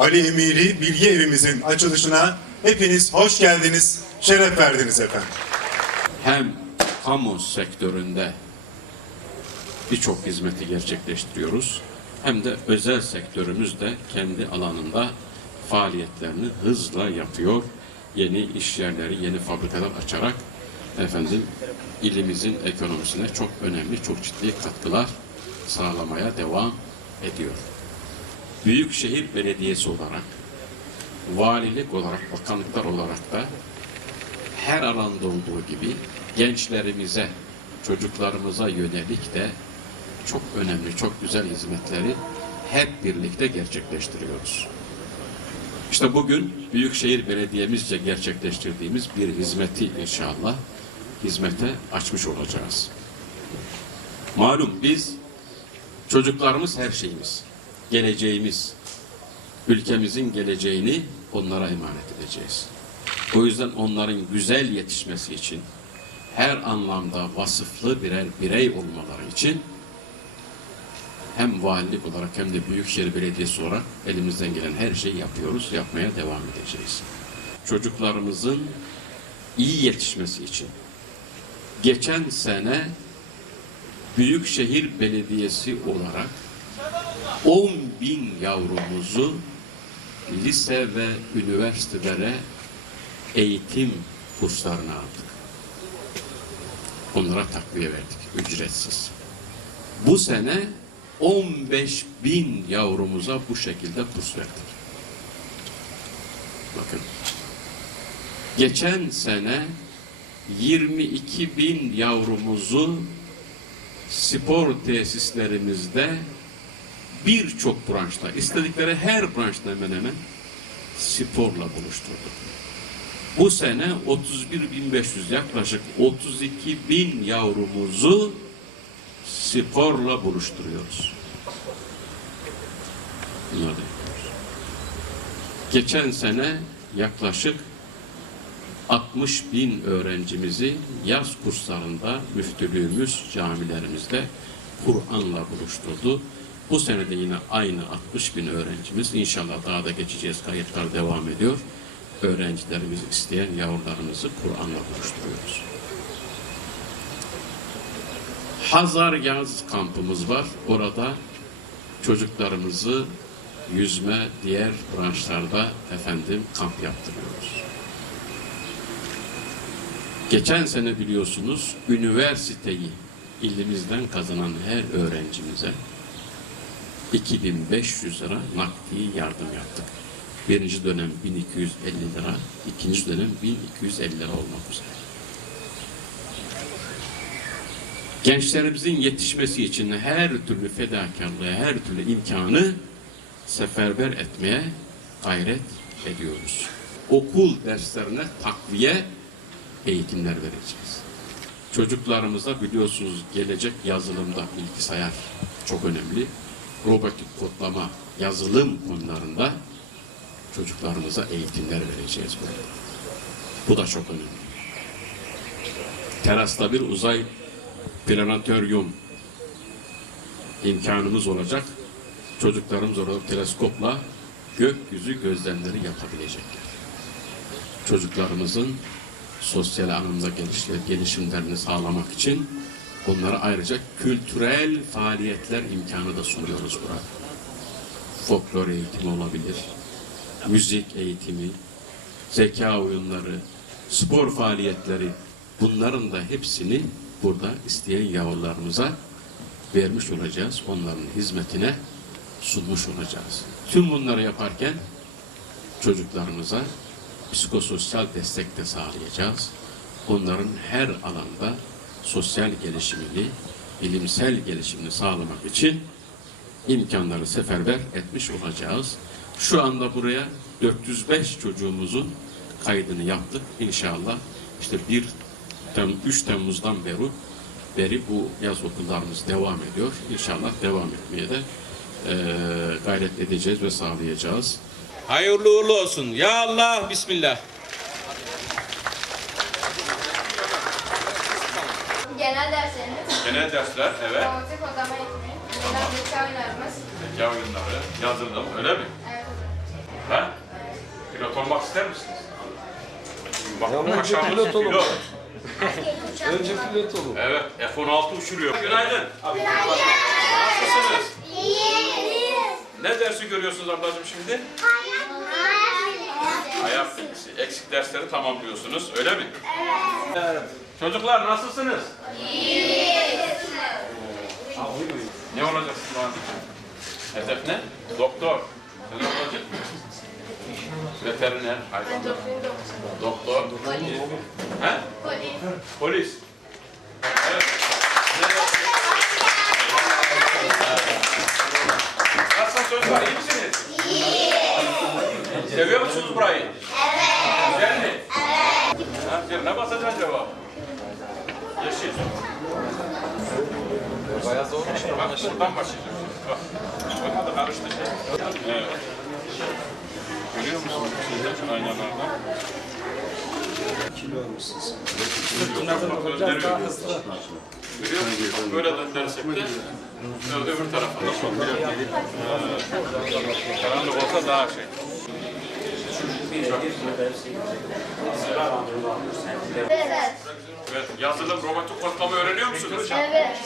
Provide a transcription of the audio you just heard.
Ali Emiri Bilgi Evimizin açılışına hepiniz hoş geldiniz, şeref verdiniz efendim. hem kamu sektöründe birçok hizmeti gerçekleştiriyoruz. Hem de özel sektörümüz de kendi alanında faaliyetlerini hızla yapıyor. Yeni iş yerleri, yeni fabrikalar açarak efendim ilimizin ekonomisine çok önemli, çok ciddi katkılar sağlamaya devam ediyor. Büyükşehir Belediyesi olarak, valilik olarak, bakanlıklar olarak da her alanda olduğu gibi gençlerimize, çocuklarımıza yönelik de çok önemli, çok güzel hizmetleri hep birlikte gerçekleştiriyoruz. İşte bugün Büyükşehir Belediye'mizce gerçekleştirdiğimiz bir hizmeti inşallah hizmete açmış olacağız. Malum biz çocuklarımız her şeyimiz, geleceğimiz, ülkemizin geleceğini onlara emanet edeceğiz. O yüzden onların güzel yetişmesi için her anlamda vasıflı birer birey olmaları için hem valilik olarak hem de Büyükşehir Belediyesi olarak elimizden gelen her şeyi yapıyoruz, yapmaya devam edeceğiz. Çocuklarımızın iyi yetişmesi için geçen sene Büyükşehir Belediyesi olarak 10 bin yavrumuzu lise ve üniversitelere eğitim kurslarına aldık. Onlara takviye verdik ücretsiz. Bu sene 15 bin yavrumuza bu şekilde kurs verdik. Bakın. Geçen sene 22 bin yavrumuzu spor tesislerimizde birçok branşta, istedikleri her branşta hemen hemen sporla buluşturduk. Bu sene 31.500 yaklaşık 32 bin yavrumuzu sporla buluşturuyoruz. Bunları yapıyoruz. Geçen sene yaklaşık 60 bin öğrencimizi yaz kurslarında müftülüğümüz camilerimizde Kur'an'la buluşturdu. Bu sene de yine aynı 60 bin öğrencimiz inşallah daha da geçeceğiz kayıtlar devam ediyor. Öğrencilerimiz isteyen yavrularımızı Kur'an'la buluşturuyoruz. Hazar Yaz kampımız var. Orada çocuklarımızı yüzme, diğer branşlarda efendim kamp yaptırıyoruz. Geçen sene biliyorsunuz üniversiteyi ilimizden kazanan her öğrencimize 2500 lira nakdi yardım yaptık. Birinci dönem 1250 lira, ikinci dönem 1250 lira olmak üzere. Gençlerimizin yetişmesi için her türlü fedakarlığı, her türlü imkanı seferber etmeye gayret ediyoruz. Okul derslerine takviye eğitimler vereceğiz. Çocuklarımıza biliyorsunuz gelecek yazılımda bilgisayar çok önemli. Robotik kodlama, yazılım konularında çocuklarımıza eğitimler vereceğiz böyle. Bu da çok önemli. Terasta bir uzay planetoryum imkanımız olacak. Çocuklarımız orada teleskopla gökyüzü gözlemleri yapabilecekler. Çocuklarımızın sosyal anlamda geliş- gelişimlerini sağlamak için onlara ayrıca kültürel faaliyetler imkanı da sunuyoruz burada. Folklor eğitimi olabilir, müzik eğitimi, zeka oyunları, spor faaliyetleri bunların da hepsini burada isteyen yavrularımıza vermiş olacağız. Onların hizmetine sunmuş olacağız. Tüm bunları yaparken çocuklarımıza psikososyal destek de sağlayacağız. Onların her alanda sosyal gelişimini, bilimsel gelişimini sağlamak için imkanları seferber etmiş olacağız. Şu anda buraya 405 çocuğumuzun kaydını yaptık. İnşallah işte 1 Tem 3 Temmuz'dan beri beri bu yaz okullarımız devam ediyor. İnşallah devam etmeye de eee, gayret edeceğiz ve sağlayacağız. Hayırlı uğurlu olsun. Ya Allah, Bismillah. Genel derslerimiz, Genel dersler, evet. robotik kodlama eğitimi, genel zeka oyunlarımız, Zeka oyunları, yazılım, öyle mi? evet. Ha? Pilot olmak ister misiniz? Bak, önce paşamız pilot olun. pilot. Önce pilot olun. Evet, F-16 uçuruyor. Günaydın. Nasılsınız? Ne dersi görüyorsunuz ablacığım şimdi? Hayat bilgisi. Eksik dersleri tamamlıyorsunuz, öyle mi? Evet. Çocuklar nasılsınız? Ne olacaksın Doğan? Hedef ne? Doktor. Sen ne olacaksın? Veteriner, hayvanlar. Doktor. He? Polis. Evet. Nasılsınız çocuklar, iyi misiniz? Seviyor musunuz burayı? Evet. Güzel mi? Evet. Ha, güzel. ne basacaksın cevap? Yeşil. Bayağı zormuş. Bak şuradan başlayacağım. Bak. Bak da karıştı şey. Evet. Görüyor musunuz şeyde aynalardan? Kilo almışsınız. Gözleri görüyor musunuz? Görüyor musunuz? Bak Böyle döndürsek de öbür tarafa da. Ee, Karanlık olsa daha şey. Evet. Evet, yazılım, robotik kodlama öğreniyor musunuz? Evet.